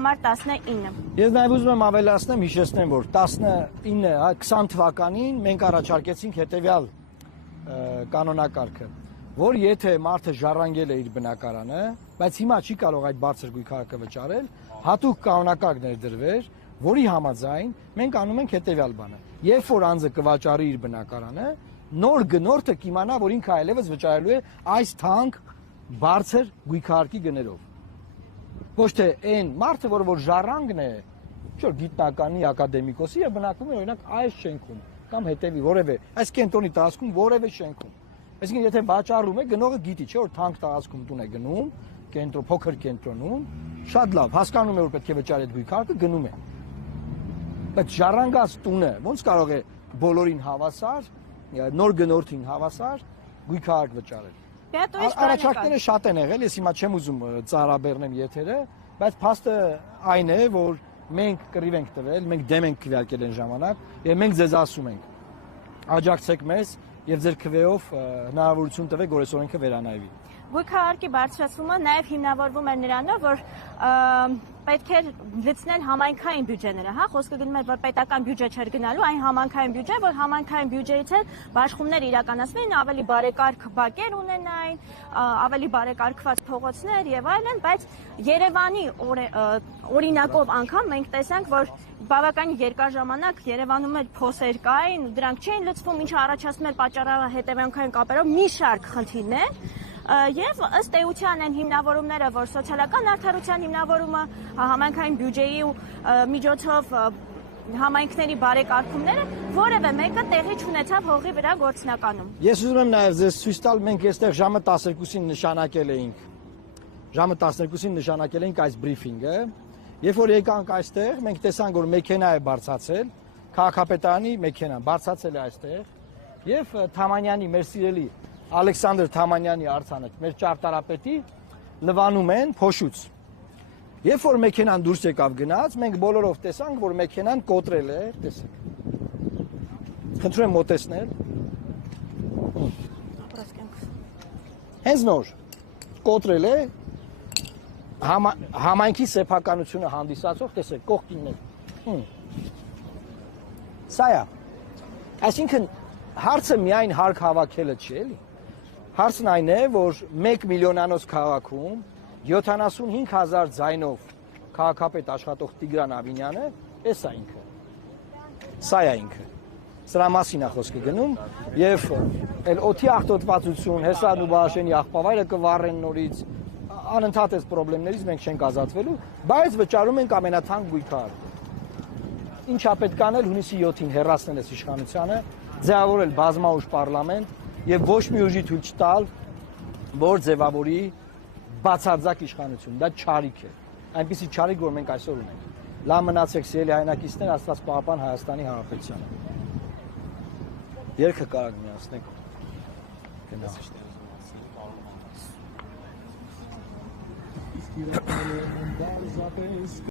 համար 19։ Ես նաև ուզում եմ ավելացնեմ, հիշեցնեմ, որ 20 թվականին մենք առաջարկեցինք հետևյալ կանոնակարգը, որ եթե մարդը ժառանգել է իր բնակարանը, բայց հիմա չի կարող այդ բարձր գույքարկը վճարել, հատուկ կանոնակարգ ներդրվեր, որի համաձայն մենք անում ենք հետևյալ բանը. երբ որ անձը կվաճառի իր բնակարանը, նոր գնորդը կիմանա, որ ինքը այլևս վճարելու է այս թանկ բարձր գույքարկի գներով։ Ոչ թե այն մարդը, որ ժառանգն է, չէ՞ գիտնականի, ակադեմիկոսի եւ բնակվում է օրինակ այս շենքում կամ հետևի որևէ այս կենտրոնի տարածքում որևէ շենքում։ Այսինքն եթե վաճառում է, գնողը գիտի, չէ՞ որ թանկ տարածքում տուն է գնում, փոքր կենտրոնում, շատ լավ, հասկանում է որ պետք է վճարի այդ գույքարկը, գնում է։ Բայց ժառանգած տունը ո՞նց կարող է բոլորին հավասար, նոր գնորդին հավասար գույքարկ վճարել։ Առաջարկները շատ են եղել, ես հիմա չեմ ուզում ծարաբեռնեմ եթերը, բայց փաստը այն է, որ մենք կռիվ ենք տվել, մենք դեմ ենք քվեարկել այն ժամանակ, եւ մենք ձեզ ասում ենք. աջակցեք մեզ եւ ձեր քվեով հնարավորություն տվեք, որ այս օրենքը վերանայվի։ Գույքարկի բարձրացումը նաև հիմնավորվում է նրանով, որ պետք է լցնել համայնքային բյուջեները, հա, խոսքը գնում է, որ պետական բյուջե չէր գնալու, այն համայնքային բյուջե, որ համայնքային բյուջեից էլ բաշխումներ իրականացվեն, ավելի բարեկարգ բակեր ունենային, ավելի բարեկարգված փողոցներ եւ այլն, բայց Երևանի օրինակով անգամ մենք տեսանք, որ բավական երկար ժամանակ Երևանում էլ փոսեր կային, դրանք չէին լցվում, ինչը առաջացնում էր պատճառահետևանքային կապերով մի շարք խնդիրներ։ Եվ ըստ էության են հիմնավորումները, որ սոցիալական արդարության հիմնավորումը, համայնքային բյուջեի միջոցով համայնքների բարեկարգումները որևէ մեկը տեղի չունեցավ հողի վրա գործնականում։ Ես ուզում եմ նաև ձեզ ցույց տալ, մենք այստեղ ժամը 12-ին նշանակել էինք։ Ժամը 12-ին նշանակել էինք այս բրիֆինգը։ Երբ որ եկանք այստեղ, մենք տեսանք, որ մեքենա է բարձացել, քաղաքապետարանի մեքենան բարձացել է այստեղ եւ Թամանյանի մեր սիրելի Ալեքսանդր Թամանյանի արձանը, մեր ճարտարապետի լվանում են փոշուց։ Երբ որ մեքենան դուրս եկավ գնաց, մենք բոլորով տեսանք, որ մեքենան կոտրել է, տեսեք։ Խնդրում եմ մոտեցնել։ Հենց նոր կոտրել է համայնքի սեփականությունը հանդիսացող, տեսեք, կողքիններ։ Սա է։ Այսինքն հարցը միայն հարկ հավաքելը չի, էլի։ Հարցն այն է, որ 1 միլիոնանոց քաղաքում 75,000 ձայնով քաղաքապետ աշխատող Տիգրան Ավինյանը, էս է ինքը։ Սա է ինքը։ Սրա մասին է խոսքը գնում եւ այլ օթի աղտոտվածություն, Հեսան ու Բաշենի աղբավայրը կվառեն նորից, անընդհատ այս խնդիրներից մենք չենք ազատվելու, բայց վճարում ենք ամենաթանկ գույքարկը։ Ինչա պետք անել հունիսի 7-ին հեռացնել այս իշխանությանը, ձևավորել բազմաուժ պարլամենտ եւ ոչ մի ուժի թույլ չտալ, որ ձևավորի բացարձակ իշխանություն, դա չարիք է։ Այնպիսի չարիք, որ մենք այսօր ունենք։ Լավ մնացեք սիրելի հայրենակիցներ, Աստված պահապան Հայաստանի Հանրապետությանը։ Երգը կարող միացնենք։ Գնա։